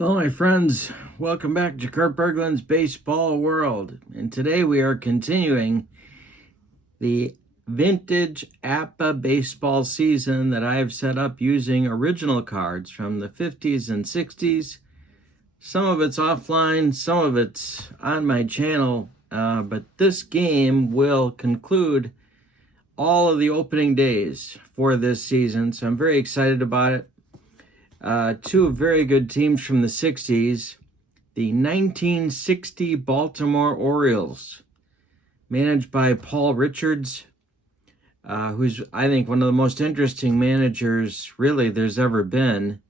Hello, my friends. Welcome back to Kurt Berglund's Baseball World. And today we are continuing the vintage APBA baseball season that I have set up using original cards from the 50s and 60s. Some of it's offline, some of it's on my channel, but this game will conclude all of the opening days for this season, so I'm very excited about it. Two very good teams from the 60s. The 1960 Baltimore Orioles, managed by Paul Richards, who's, I think, one of the most interesting managers, really, there's ever been.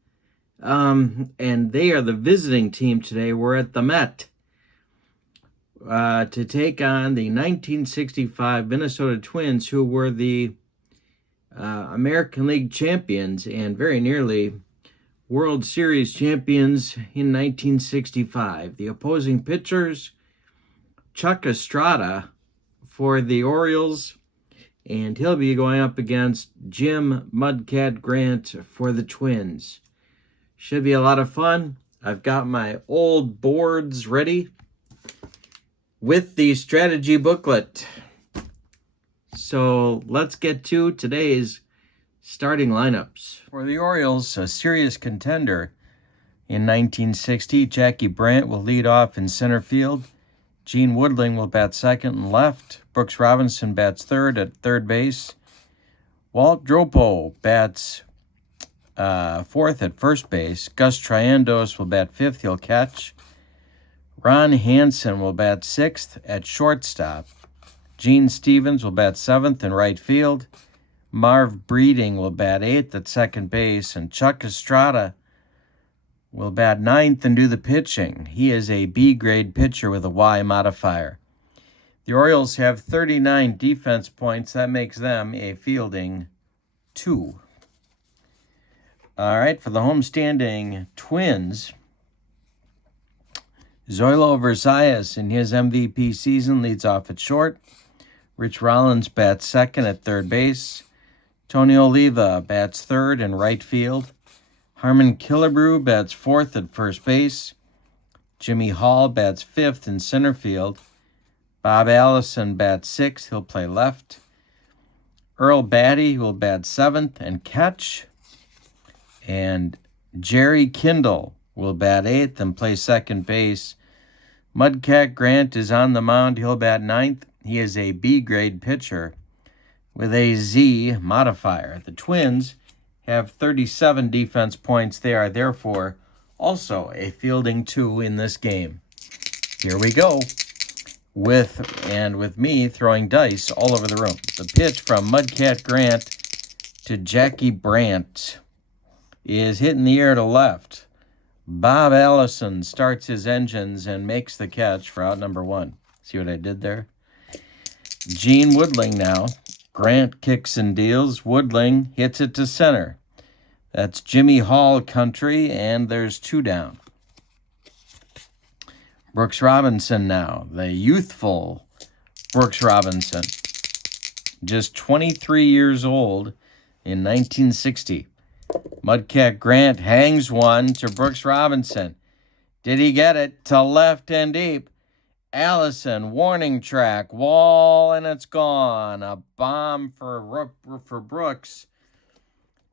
And they are the visiting team today. We're at the Met to take on the 1965 Minnesota Twins, who were the American League champions and very nearly World Series champions in 1965. The opposing pitchers, Chuck Estrada for the Orioles, and he'll be going up against Jim Mudcat Grant for the Twins. Should be a lot of fun. I've got my old boards ready with the strategy booklet. So let's get to today's starting lineups. For the Orioles, a serious contender in 1960, Jackie Brandt will lead off in center field. Gene Woodling will bat second and left. Brooks Robinson bats third at third base. Walt Dropo bats fourth at first base. Gus Triandos will bat fifth. He'll catch. Ron Hansen will bat sixth at shortstop. Gene Stevens will bat seventh in right field. Marv Breeding will bat eighth at second base, and Chuck Estrada will bat ninth and do the pitching. He is a B-grade pitcher with a Y modifier. The Orioles have 39 defense points. That makes them a fielding 2. All right, for the homestanding Twins, Zoilo Versalles in his MVP season leads off at short. Rich Rollins bats second at third base. Tony Oliva bats third in right field. Harmon Killebrew bats fourth at first base. Jimmy Hall bats fifth in center field. Bob Allison bats sixth. He'll play left. Earl Batty will bat seventh and catch. And Jerry Kindle will bat eighth and play second base. Mudcat Grant is on the mound. He'll bat ninth. He is a B-grade pitcher with a Z modifier. The Twins have 37 defense points. They are therefore also a fielding 2 in this game. Here we go with me throwing dice all over the room. The pitch from Mudcat Grant to Jackie Brandt is hitting the air to left. Bob Allison starts his engines and makes the catch for out number 1. See what I did there? Gene Woodling now. Grant kicks and deals. Woodling hits it to center. That's Jimmy Hall country, and there's 2 down. Brooks Robinson now, the youthful Brooks Robinson, just 23 years old in 1960. Mudcat Grant hangs one to Brooks Robinson. Did he get it? To left and deep. Allison, warning track, wall, and it's gone. A bomb for Brooks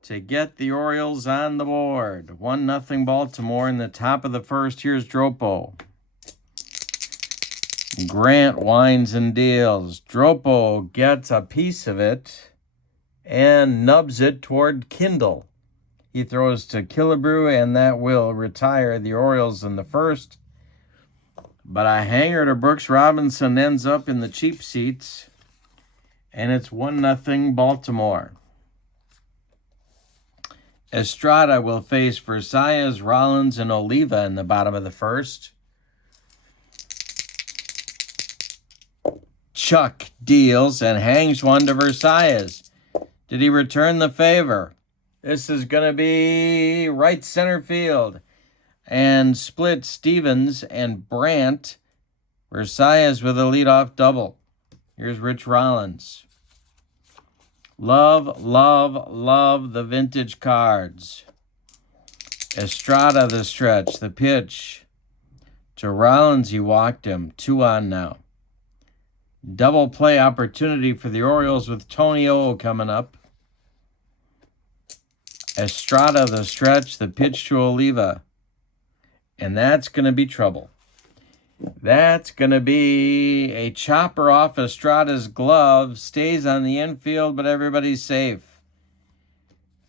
to get the Orioles on the board. 1-0 Baltimore in the top of the first. Here's Dropo. Grant winds and deals. Dropo gets a piece of it and nubs it toward Kindle. He throws to Killebrew, and that will retire the Orioles in the first. But a hanger to Brooks Robinson ends up in the cheap seats, and it's 1-0 Baltimore. Estrada will face Versalles, Rollins, and Oliva in the bottom of the first. Chuck deals and hangs one to Versalles. Did he return the favor? This is going to be right center field. And split Stevens and Brandt. Versalles with a leadoff double. Here's Rich Rollins. Love, love, love the vintage cards. Estrada the stretch. The pitch to Rollins. He walked him. 2 on now. Double play opportunity for the Orioles with Tony O coming up. Estrada the stretch. The pitch to Oliva. And that's going to be trouble. That's going to be a chopper off Estrada's glove. Stays on the infield, but everybody's safe.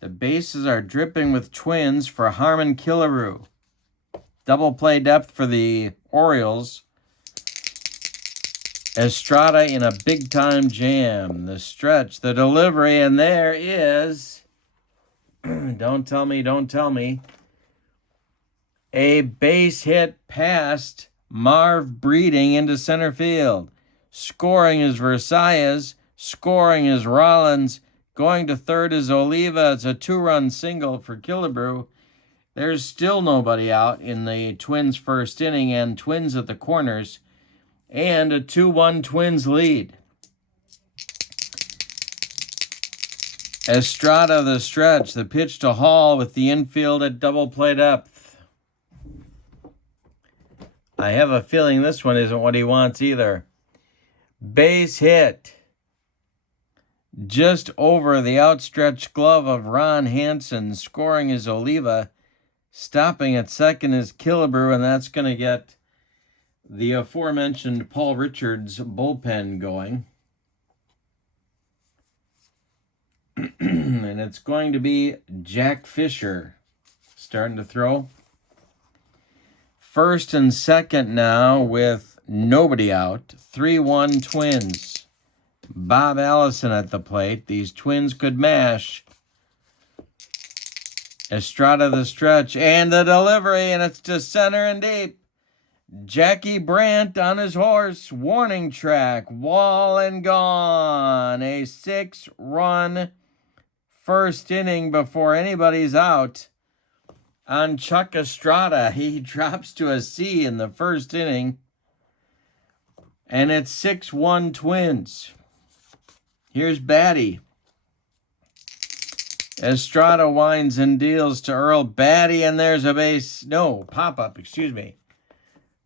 The bases are dripping with twins for Harmon Killebrew. Double play depth for the Orioles. Estrada in a big-time jam. The stretch, the delivery, and there is... don't tell me. A base hit past Marv Breeding into center field. Scoring is Versailles. Scoring is Rollins. Going to third is Oliva. It's a 2-run single for Killebrew. There's still nobody out in the Twins' first inning, and Twins at the corners. And a 2-1 Twins lead. Estrada the stretch. The pitch to Hall with the infield at double play depth. I have a feeling this one isn't what he wants either. Base hit. Just over the outstretched glove of Ron Hansen. Scoring is Oliva. Stopping at second is Killebrew, and that's going to get the aforementioned Paul Richards bullpen going. And it's going to be Jack Fisher starting to throw. First and second now with nobody out. 3-1 Twins. Bob Allison at the plate. These Twins could mash. Estrada the stretch and the delivery, and it's to center and deep. Jackie Brandt on his horse. Warning track. Wall and gone. A 6-run first inning before anybody's out on Chuck Estrada. He drops to a C in the first inning. And it's 6-1 Twins. Here's Batty. Estrada winds and deals to Earl Batty, and there's a base. No, pop-up, excuse me.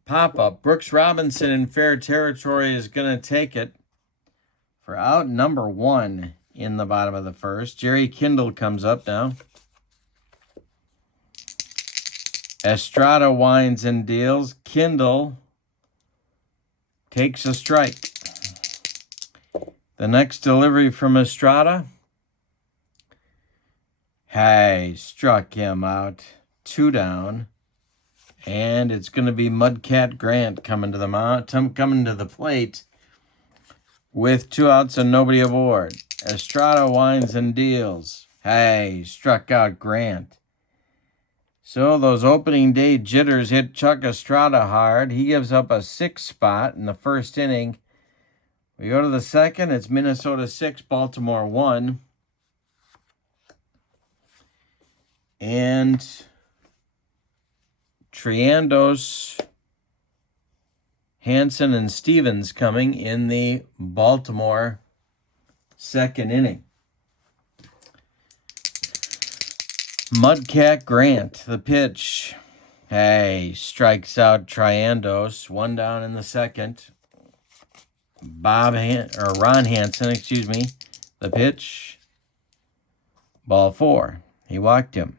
Pop-up. Brooks Robinson in fair territory is going to take it for out number 1 in the bottom of the first. Jerry Kindle comes up now. Estrada winds and deals. Kindle takes a strike. The next delivery from Estrada. Hey, struck him out. 2 down. And it's going to be Mudcat Grant coming to the plate with 2 outs and nobody aboard. Estrada winds and deals. Hey, struck out Grant. So those opening day jitters hit Chuck Estrada hard. He gives up a 6 spot in the first inning. We go to the second. It's Minnesota 6, Baltimore 1. And Triandos, Hansen, and Stevens coming in the Baltimore second inning. Mudcat Grant, the pitch. Hey, strikes out Triandos. 1 down in the second. Ron Hansen, the pitch. Ball 4. He walked him.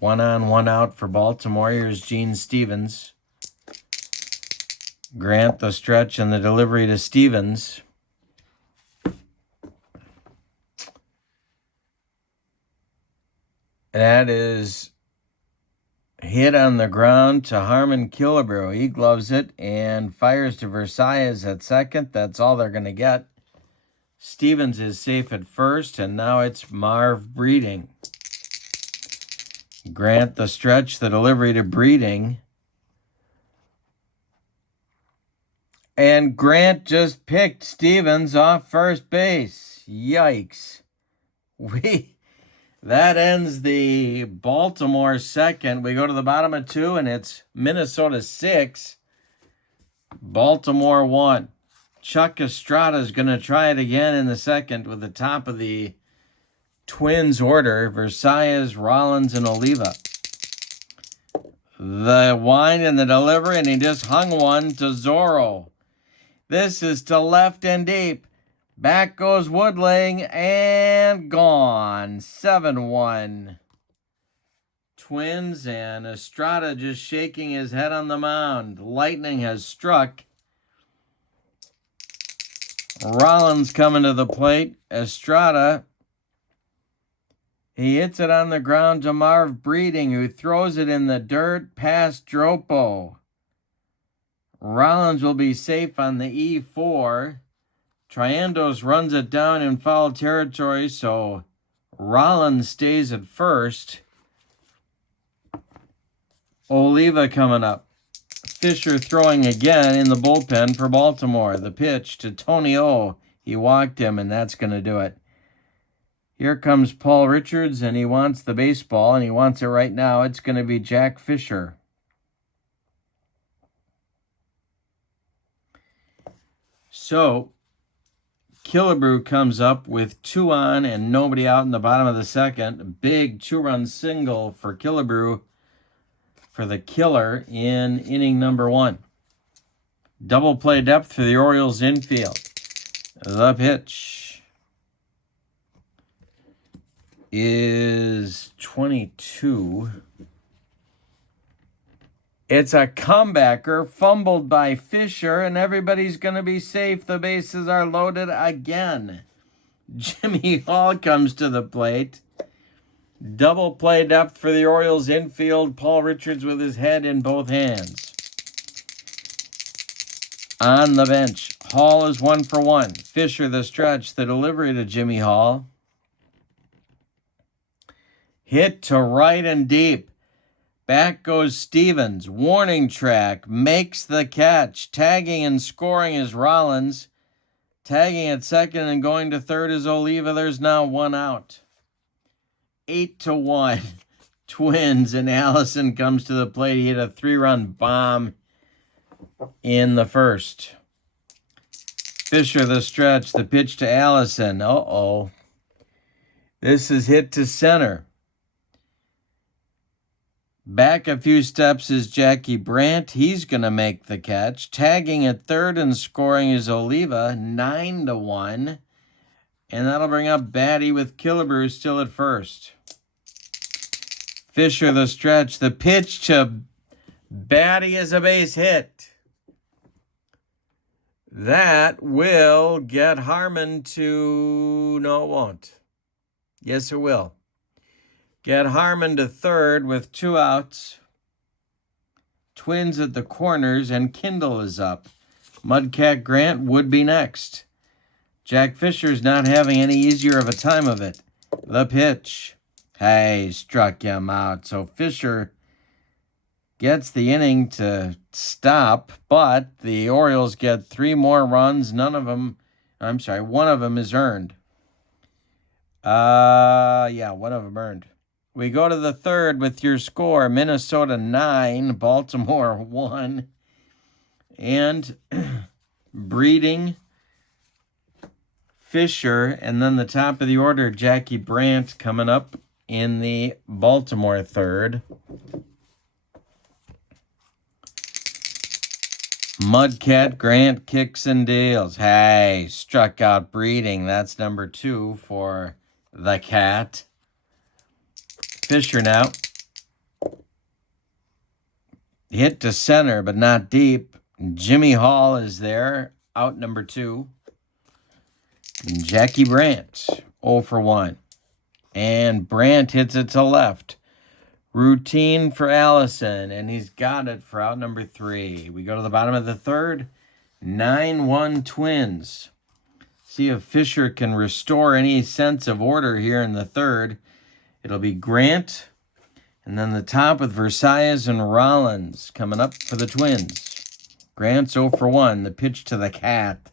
1 on, 1 out for Baltimore. Here's Gene Stevens. Grant the stretch and the delivery to Stevens. That is hit on the ground to Harmon Killebrew. He gloves it and fires to Versailles at second. That's all they're going to get. Stevens is safe at first, and now it's Marv Breeding. Grant the stretch, the delivery to Breeding. And Grant just picked Stevens off first base. Yikes. That ends the Baltimore second. We go to the bottom of 2, and it's Minnesota 6, Baltimore 1. Chuck Estrada is going to try it again in the second with the top of the Twins order, Versailles, Rollins, and Oliva. The wind and the delivery, and he just hung one to Zorro. This is to left and deep. Back goes Woodling, and gone. 7-1. Twins, and Estrada just shaking his head on the mound. Lightning has struck. Rollins coming to the plate. Estrada, he hits it on the ground to Marv Breeding, who throws it in the dirt past Dropo. Rollins will be safe on the E4. Triandos runs it down in foul territory, so Rollins stays at first. Oliva coming up. Fisher throwing again in the bullpen for Baltimore. The pitch to Tony O. He walked him, and that's going to do it. Here comes Paul Richards, and he wants the baseball, and he wants it right now. It's going to be Jack Fisher. So, Killebrew comes up with 2 on and nobody out in the bottom of the second. Big 2-run single for Killebrew for the killer in inning number 1. Double play depth for the Orioles infield. The pitch is 22. It's a comebacker, fumbled by Fisher, and everybody's going to be safe. The bases are loaded again. Jimmy Hall comes to the plate. Double play depth for the Orioles infield. Paul Richards with his head in both hands. On the bench, Hall is 1 for 1. Fisher the stretch, the delivery to Jimmy Hall. Hit to right and deep. Back goes Stevens. Warning track. Makes the catch. Tagging and scoring is Rollins. Tagging at second and going to third is Oliva. There's now 1 out. 8-1. Twins, and Allison comes to the plate. He hit a 3-run bomb in the first. Fisher the stretch. The pitch to Allison. Uh-oh. This is hit to center. Back a few steps is Jackie Brandt. He's going to make the catch. Tagging at third and scoring is Oliva, 9-1. And that'll bring up Batty with Killebrew still at first. Fisher the stretch. The pitch to Batty is a base hit. That will get Harmon to... No, it won't. Yes, it will. Get Harmon to third with 2 outs. Twins at the corners, and Kindle is up. Mudcat Grant would be next. Jack Fisher's not having any easier of a time of it. The pitch. Hey, struck him out. So Fisher gets the inning to stop, but the Orioles get 3 more runs. One of them is earned. One of them earned. We go to the third with your score. Minnesota 9, Baltimore 1. And Breeding, Fisher, and then the top of the order, Jackie Brandt coming up in the Baltimore third. Mudcat Grant kicks and deals. Hey, struck out Breeding. That's number 2 for the Cat. Fisher now. Hit to center, but not deep. Jimmy Hall is there, out number 2. And Jackie Brandt, 0 for 1. And Brandt hits it to left. Routine for Allison, and he's got it for out number 3. We go to the bottom of the third. 9-1 Twins. See if Fisher can restore any sense of order here in the third. It'll be Grant, and then the top with Versailles and Rollins coming up for the Twins. Grant's 0 for 1. The pitch to the Cat.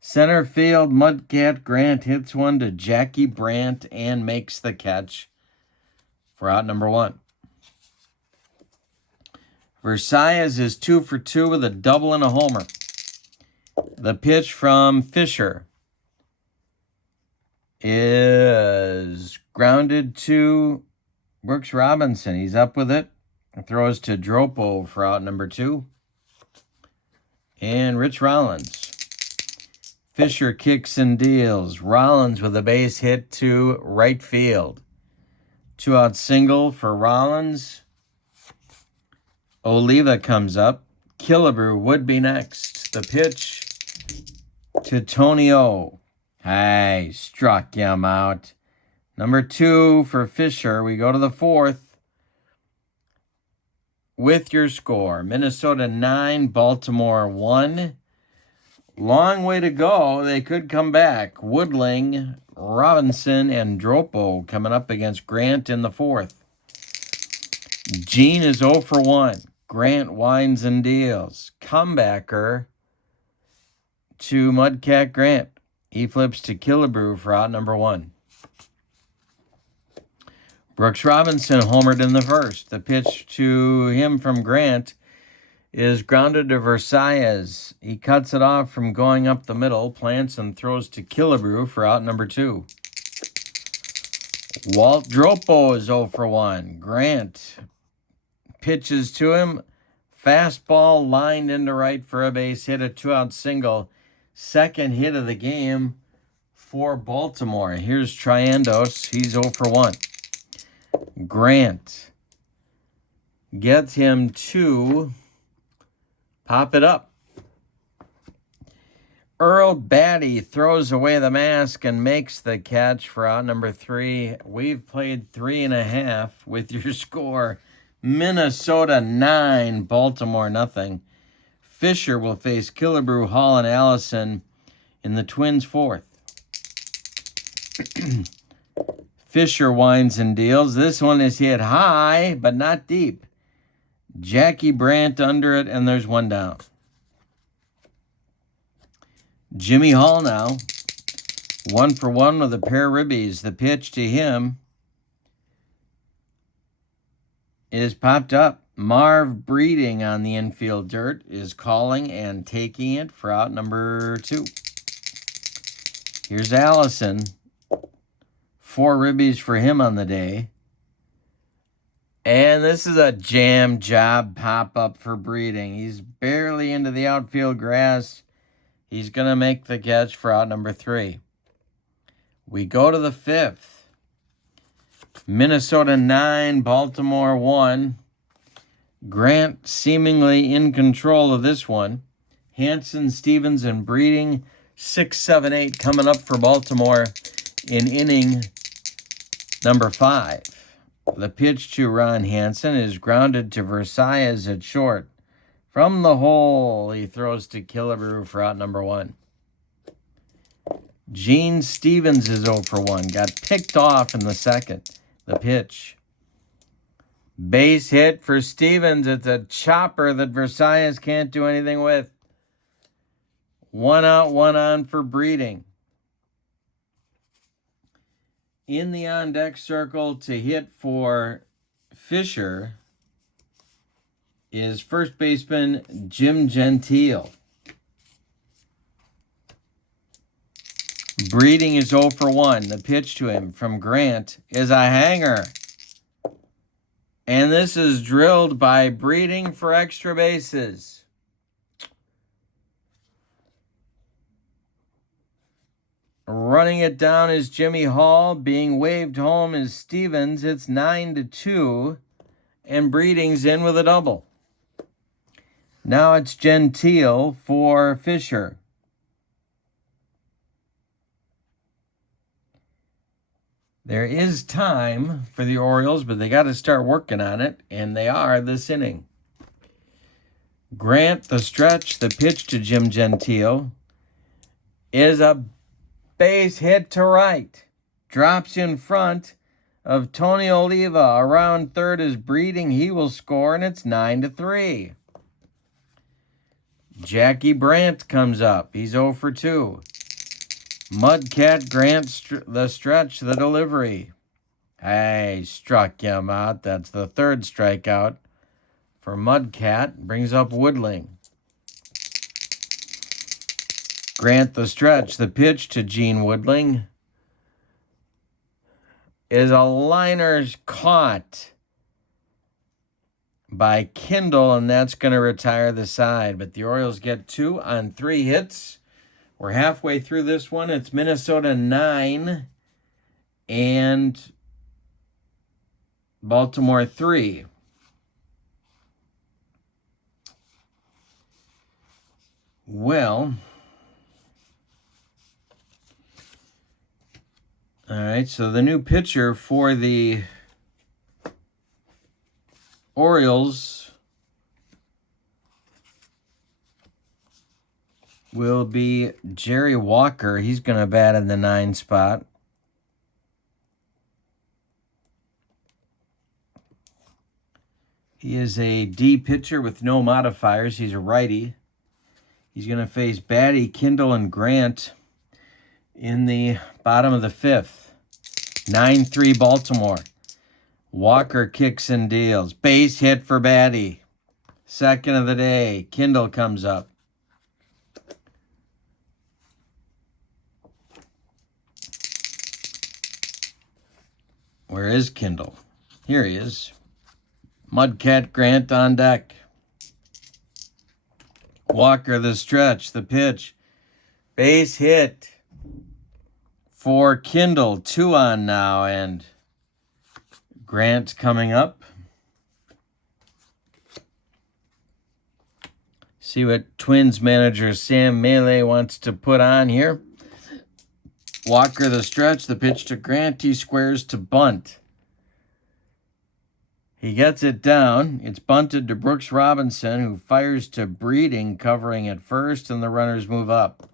Center field, Mudcat Grant hits one to Jackie Brandt and makes the catch for out number 1. Versailles is 2 for 2 with a double and a homer. The pitch from Fisher is grounded to Brooks Robinson. He's up with it. throws to Dropo for out number 2. And Rich Rollins. Fisher kicks and deals. Rollins with a base hit to right field. 2-out single for Rollins. Oliva comes up. Killebrew would be next. The pitch to Tony O. Hey, struck him out. Number 2 for Fisher. We go to the 4th. With your score, Minnesota 9, Baltimore 1. Long way to go. They could come back. Woodling, Robinson, and Dropo coming up against Grant in the 4th. Gene is 0 for 1. Grant winds and deals. Comebacker to Mudcat Grant. He flips to Killebrew for out number 1. Brooks Robinson homered in the 1st. The pitch to him from Grant is grounded to Versailles. He cuts it off from going up the middle, plants and throws to Killebrew for out number 2. Walt Dropo is 0 for 1. Grant pitches to him. Fastball lined into right for a base hit, a 2-out single. Second hit of the game for Baltimore. Here's Triandos. He's 0 for 1. Grant gets him to pop it up. Earl Batty throws away the mask and makes the catch for out number 3. We've played 3.5 with your score. Minnesota 9, Baltimore nothing. Fisher will face Killebrew, Hall, and Allison in the Twins' 4th. Fisher winds and deals. This one is hit high, but not deep. Jackie Brandt under it, and there's 1 down. Jimmy Hall now. 1 for 1 with a pair of ribbies. The pitch to him is popped up. Marv Breeding on the infield dirt is calling and taking it for out number 2. Here's Allison. 4 ribbies for him on the day. And this is a jam job pop-up for Breeding. He's barely into the outfield grass. He's going to make the catch for out number 3. We go to the 5th. Minnesota 9, Baltimore 1. Grant seemingly in control of this one. Hanson, Stevens, and Breeding. 6, 7, 8 coming up for Baltimore in inning number 5. The pitch to Ron Hansen is grounded to Versailles at short. From the hole, he throws to Killebrew for out number 1. Gene Stevens is 0 for 1. Got picked off in the 2nd. The pitch. Base hit for Stevens. It's a chopper that Versailles can't do anything with. 1 out, 1 on for Breeding. In the on-deck circle to hit for Fisher is first baseman Jim Gentile. Breeding is 0 for 1. The pitch to him from Grant is a hanger. And this is drilled by Breeding for extra bases. Running it down is Jimmy Hall. Being waved home is Stevens. It's 9-2. And Breeding's in with a double. Now it's Gentile for Fisher. There is time for the Orioles, but they got to start working on it, and they are this inning. Grant, the stretch, the pitch to Jim Gentile is a base hit to right. Drops in front of Tony Oliva. Around third is Breeding. He will score, and it's 9-3. Jackie Brandt comes up. He's 0 for 2. Mudcat Grant, the stretch, the delivery. Hey, struck him out. That's the 3rd strikeout for Mudcat. Brings up Woodling. Grant, the stretch, the pitch to Gene Woodling is a liner caught by Kindle, and that's going to retire the side. But the Orioles get 2 on 3 hits. We're halfway through this one. It's Minnesota 9 and Baltimore 3. Well, all right, so the new pitcher for the Orioles will be Jerry Walker. He's going to bat in the 9 spot. He is a D pitcher with no modifiers. He's a righty. He's going to face Batty, Kindle, and Grant in the bottom of the 5th. 9-3 Baltimore. Walker kicks and deals. Base hit for Batty. Second of the day. Kindle comes up. Where is Kindle? Here he is. Mudcat Grant on deck. Walker the stretch, the pitch. Base hit for Kindle. 2 on now, and Grant coming up. See what Twins manager Sam Melee wants to put on here. Walker the stretch, the pitch to Grant. He squares to bunt. He gets it down. It's bunted to Brooks Robinson, who fires to Breeding, covering at first, and the runners move up.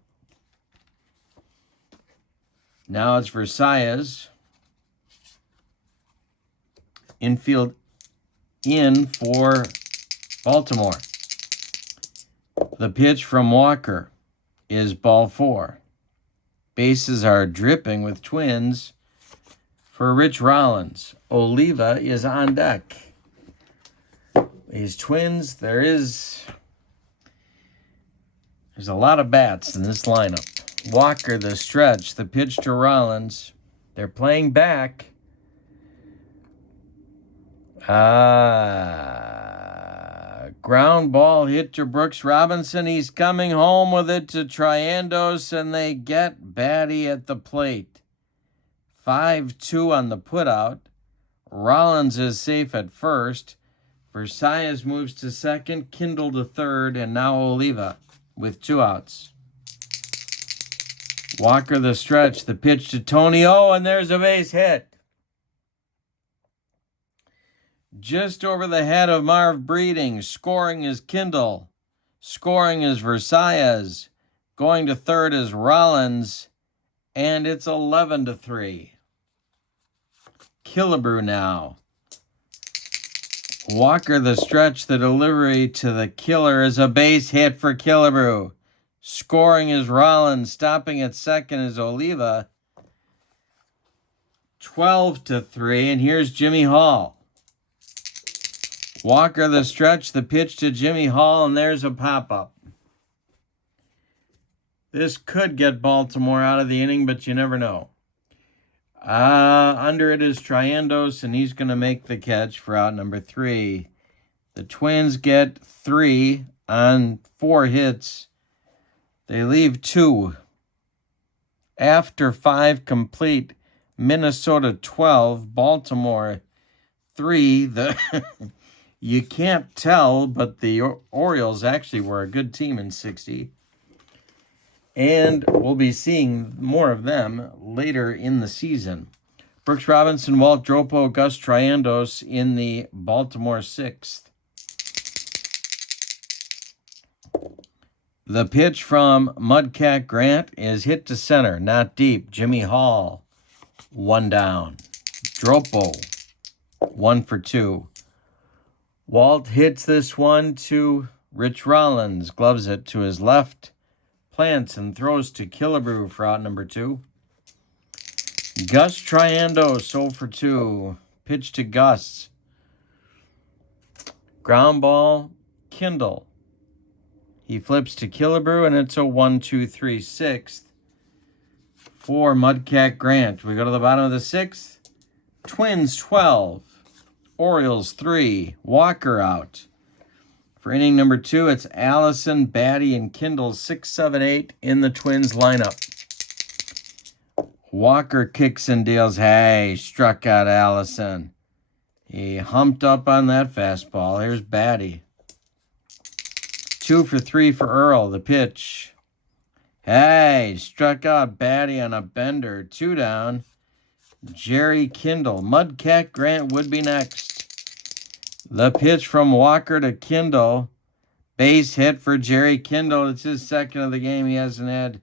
Now it's Versailles. Infield in for Baltimore. The pitch from Walker is ball 4. Bases are dripping with Twins for Rich Rollins. Oliva is on deck. These Twins, there's a lot of bats in this lineup. Walker, the stretch, the pitch to Rollins. They're playing back. Ground ball hit to Brooks Robinson. He's coming home with it to Triandos, and they get Batty at the plate. 5-2 on the putout. Rollins is safe at first. Versailles moves to second, Kindle to third, and now Oliva with 2 outs. Walker the stretch, the pitch to Tony. Oh, and there's a base hit. Just over the head of Marv Breeding. Scoring is Kindle. Scoring is Versailles. Going to third is Rollins. And it's 11-3. Killebrew now. Walker the stretch, the delivery to the killer is a base hit for Killebrew. Scoring is Rollins. Stopping at second is Oliva. 12-3, and here's Jimmy Hall. Walker the stretch, the pitch to Jimmy Hall, and there's a pop-up. This could get Baltimore out of the inning, but you never know. Under it is Triandos, and he's going to make the catch for out number 3. The Twins get 3 on 4 hits. They leave 2. After 5 complete, Minnesota 12, Baltimore 3. You can't tell, but the Orioles actually were a good team in 60. And we'll be seeing more of them later in the season. Brooks Robinson, Walt Dropo, Gus Triandos in the Baltimore 6th. The pitch from Mudcat Grant is hit to center, not deep. Jimmy Hall, 1 down. Dropo, 1 for 2. Walt hits this one to Rich Rollins, gloves it to his left, plants and throws to Killebrew for out number 2. Gus Triandos, 0 for 2. Pitch to Gus. Ground ball, Kindle. He flips to Killebrew, and it's a 1-2-3 6th for Mudcat Grant. We go to the bottom of the 6th. Twins 12, Orioles 3. Walker out. For inning number 2, it's Allison, Batty, and Kindle 6, 7, 8 in the Twins lineup. Walker kicks and deals. Hey, struck out Allison. He humped up on that fastball. Here's Batty. 2 for 3 for Earl. The pitch. Hey, struck out Batty on a bender. 2 down. Jerry Kindle. Mudcat Grant would be next. The pitch from Walker to Kindle. Base hit for Jerry Kindle. It's his second of the game. He hasn't had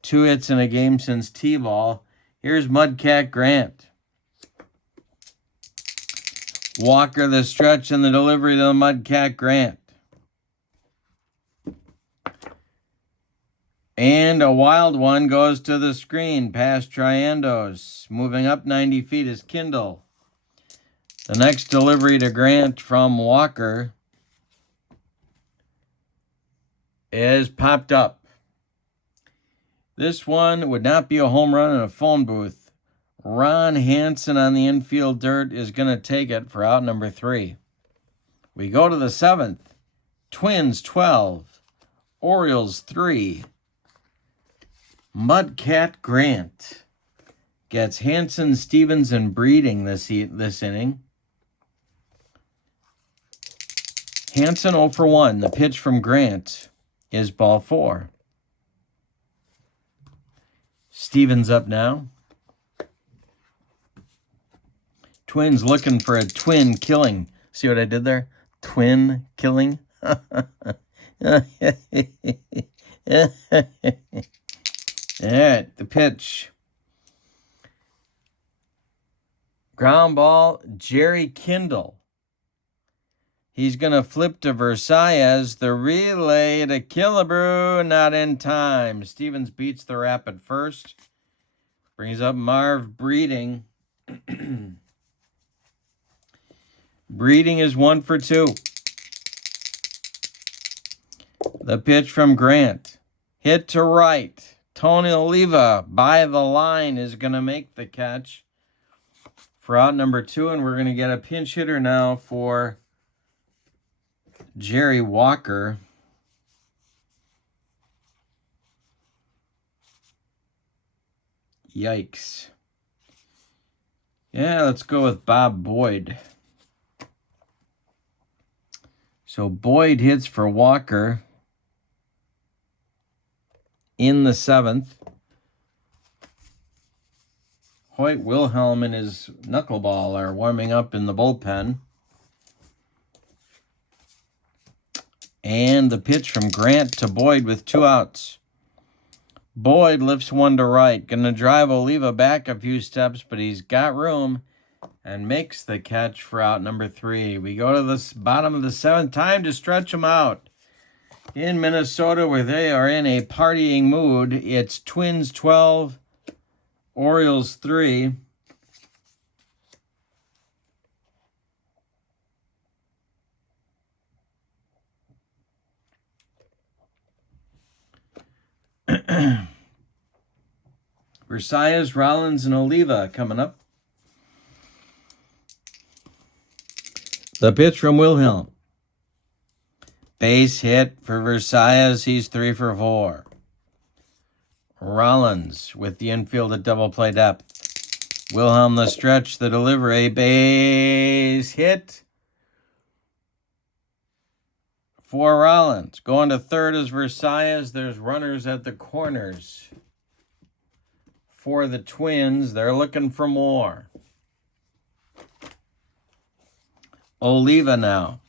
2 hits in a game since T-ball. Here's Mudcat Grant. Walker the stretch and the delivery to the Mudcat Grant. And a wild one goes to the screen past Triandos. Moving up 90 feet is Kindle. The next delivery to Grant from Walker is popped up. This one would not be a home run in a phone booth. Ron Hansen on the infield dirt is going to take it for out number 3. We go to the 7th. Twins 12. Orioles 3. Mudcat Grant gets Hansen, Stevens, and Breeding this inning. Hansen 0 for 1. The pitch from Grant is ball 4. Stevens up now. Twins looking for a twin killing. See what I did there? Twin killing. All right, the pitch. Ground ball, Jerry Kindle. He's going to flip to Versailles. The relay to Killebrew, not in time. Stevens beats the Rapid first. Brings up Marv Breeding. Breeding is 1 for 2. The pitch from Grant. Hit to right. Tony Oliva by the line is going to make the catch for out number 2. And we're going to get a pinch hitter now for Jerry Walker. Yikes. Yeah, let's go with Bob Boyd. So Boyd hits for Walker in the 7th. Hoyt Wilhelm and his knuckleball are warming up in the bullpen. And the pitch from Grant to Boyd with 2 outs. Boyd lifts one to right. Going to drive Oliva back a few steps, but he's got room and makes the catch for out number 3. We go to the bottom of the 7th. Time to stretch them out. In Minnesota, where they are in a partying mood, it's Twins 12, Orioles 3. Versailles, Rollins, and Oliva coming up. The pitch from Wilhelm. Base hit for Versailles. He's 3 for 4. Rollins with the infield at double play depth. Wilhelm the stretch, the delivery. Base hit for Rollins. Going to third is Versailles. There's runners at the corners for the Twins. They're looking for more. Oliva now.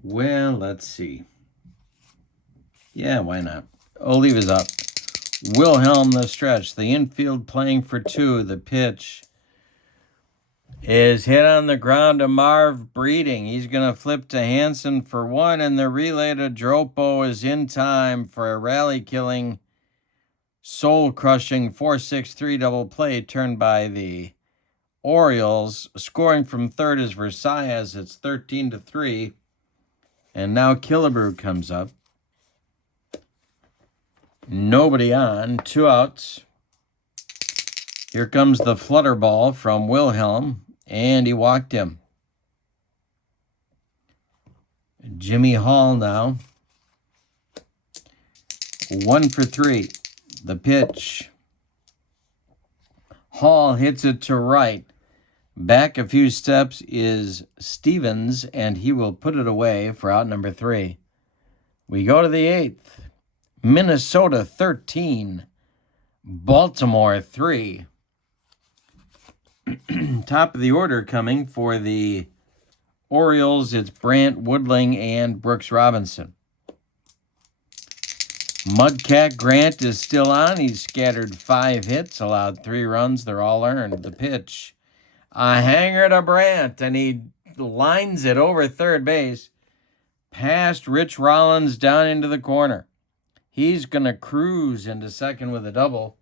Well, let's see. Yeah, why not? Oliva's up. Wilhelm the stretch. The infield playing for 2. The pitch is hit on the ground to Marv Breeding. He's going to flip to Hansen for 1, and the relay to Dropo is in time for a rally-killing, soul-crushing 4-6-3 double play turned by the Orioles. Scoring from third is Versailles. It's 13-3. And now Killebrew comes up. Nobody on, 2 outs. Here comes the flutter ball from Wilhelm, and he walked him. Jimmy Hall now. 1 for 3. The pitch. Hall hits it to right. Back a few steps is Stevens, and he will put it away for out number 3. We go to the 8th. Minnesota 13. Baltimore 3. Top of the order coming for the Orioles, it's Brandt, Woodling, and Brooks Robinson. Mudcat Grant is still on. He's scattered 5 hits, allowed 3 runs. They're all earned. The pitch. A hanger to Brandt, and he lines it over third base, past Rich Rollins down into the corner. He's going to cruise into second with a double.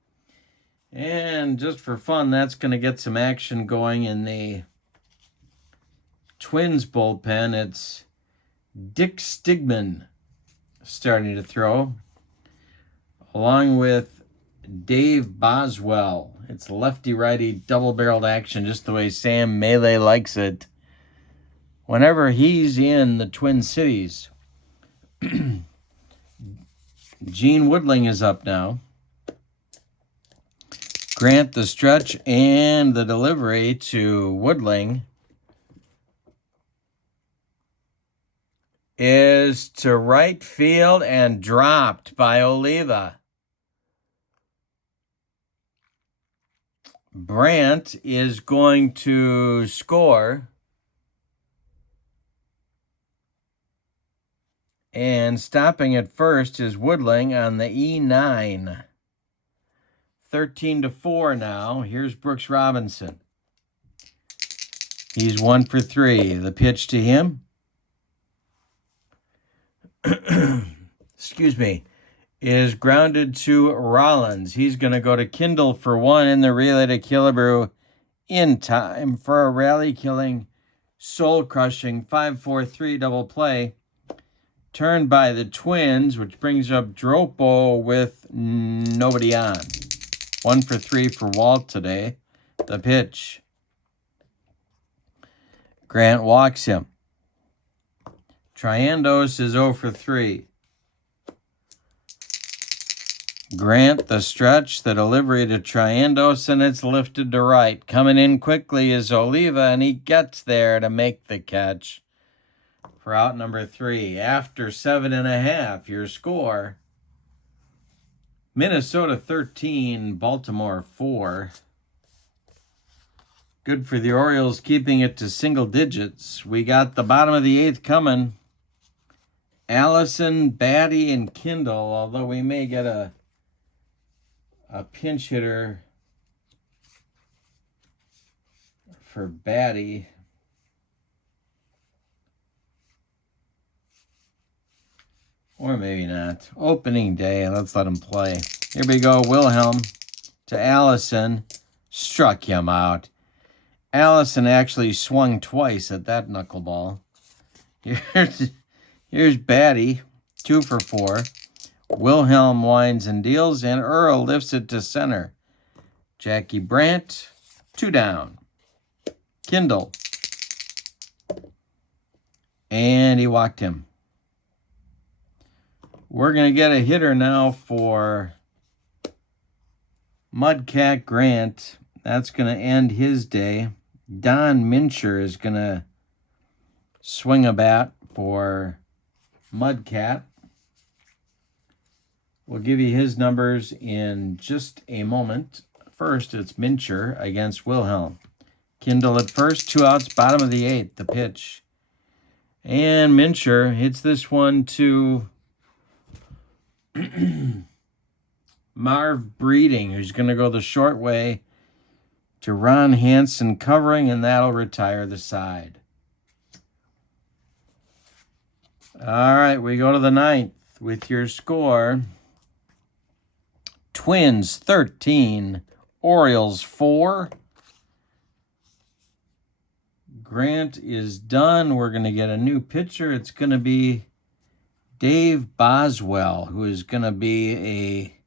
And just for fun, that's going to get some action going in the Twins bullpen. It's Dick Stigman starting to throw, along with Dave Boswell. It's lefty-righty double-barreled action, just the way Sam Melee likes it whenever he's in the Twin Cities. Gene Woodling is up now. Grant the stretch and the delivery to Woodling is to right field and dropped by Oliva. Brandt is going to score. And stopping at first is Woodling on the E9. 13-4 now. Here's Brooks Robinson. He's 1 for 3. The pitch to him. Excuse me. Is grounded to Rollins. He's going to go to Kindle for 1 in the relay to Killebrew in time for a rally-killing, soul-crushing 5-4-3 double play. Turned by the Twins, which brings up Dropo with nobody on. 1 for 3 for Walt today. The pitch. Grant walks him. Triandos is 0 for 3. Grant the stretch, the delivery to Triandos, and it's lifted to right. Coming in quickly is Oliva, and he gets there to make the catch for out number 3. After 7.5, your score. Minnesota 13, Baltimore 4. Good for the Orioles, keeping it to single digits. We got the bottom of the 8th coming. Allison, Batty, and Kindle, although we may get a pinch hitter for Batty. Or maybe not. Opening day. Let's let him play. Here we go. Wilhelm to Allison. Struck him out. Allison actually swung twice at that knuckleball. Here's Batty. 2 for 4. Wilhelm winds and deals, and Earl lifts it to center. Jackie Brandt. 2 down. Kindle. And he walked him. We're going to get a hitter now for Mudcat Grant. That's going to end his day. Don Mincher is going to swing a bat for Mudcat. We'll give you his numbers in just a moment. First, it's Mincher against Wilhelm. Kindle at first, 2 outs, bottom of the 8th, the pitch. And Mincher hits this one to Marv Breeding, who's going to go the short way to Ron Hansen covering, and that'll retire the side. All right, we go to the 9th with your score. Twins 13, Orioles 4. Grant is done. We're going to get a new pitcher. It's going to be Dave Boswell, who is going to be a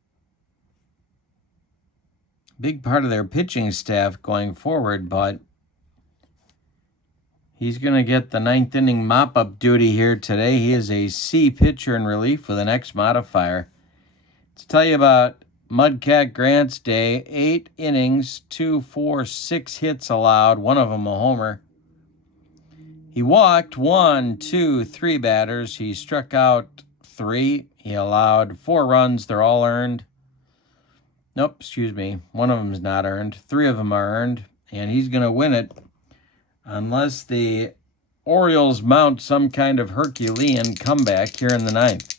big part of their pitching staff going forward, but he's going to get the ninth inning mop-up duty here today. He is a C pitcher in relief with an X modifier. To tell you about Mudcat Grant's day, 8 innings, 2, 4, 6 hits allowed, one of them a homer. He walked 1, 2, 3 batters. He struck out 3. He allowed 4 runs. They're all earned. Nope, excuse me. One of them is not earned. 3 of them are earned. And he's going to win it unless the Orioles mount some kind of Herculean comeback here in the ninth.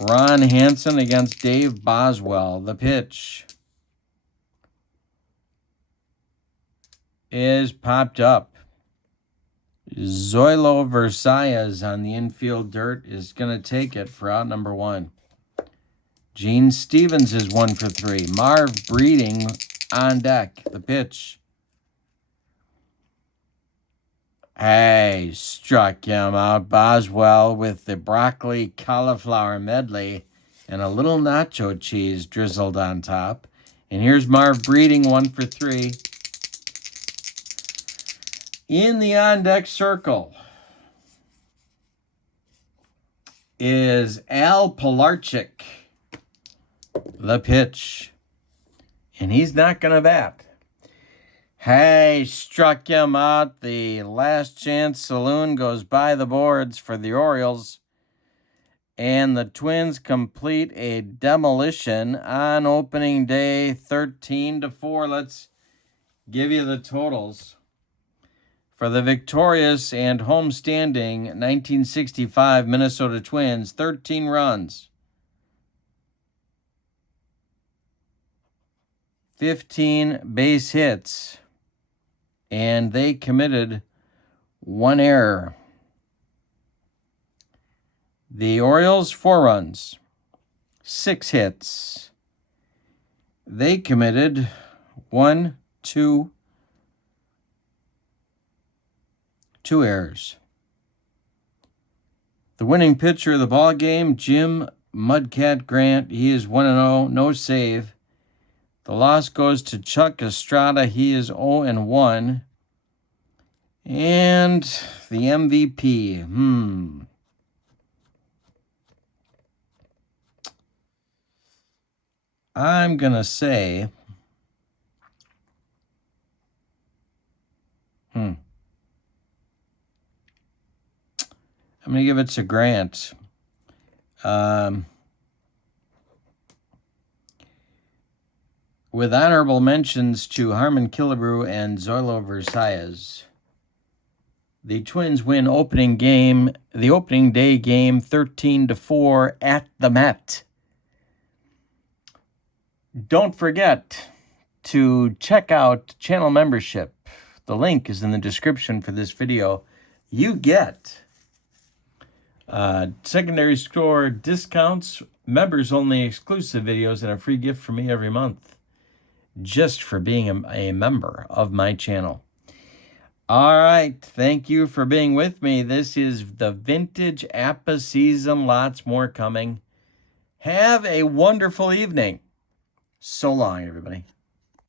Ron Hansen against Dave Boswell. The pitch is popped up. Zoilo Versailles on the infield dirt is going to take it for out number 1. Gene Stevens is 1 for 3. Marv Breeding on deck. The pitch. Hey, struck him out. Boswell with the broccoli cauliflower medley and a little nacho cheese drizzled on top. And here's Marv Breeding, 1 for 3. In the on-deck circle is Al Pilarchik. The pitch. And he's not going to bat. Hey, struck him out. The last chance saloon goes by the boards for the Orioles. And the Twins complete a demolition on opening day, 13-4. Let's give you the totals. For the victorious and homestanding 1965 Minnesota Twins, 13 runs, 15 base hits, and they committed 1 error. The Orioles, 4 runs, 6 hits. They committed 2 errors. The winning pitcher of the ball game, Jim Mudcat Grant, he is 1-0, no save. The loss goes to Chuck Estrada, he is 0-1. And the MVP, I'm going to say, I'm going to give it to Grant. With honorable mentions to Harmon Killebrew and Zoilo Versailles. The Twins win the opening day game 13-4 at the Met. Don't forget to check out channel membership. The link is in the description for this video. You get secondary store discounts, members-only exclusive videos, and a free gift from me every month just for being a member of my channel. All right, thank you for being with me. This is the vintage APBA season. Lots more coming. Have a wonderful evening. So long, everybody.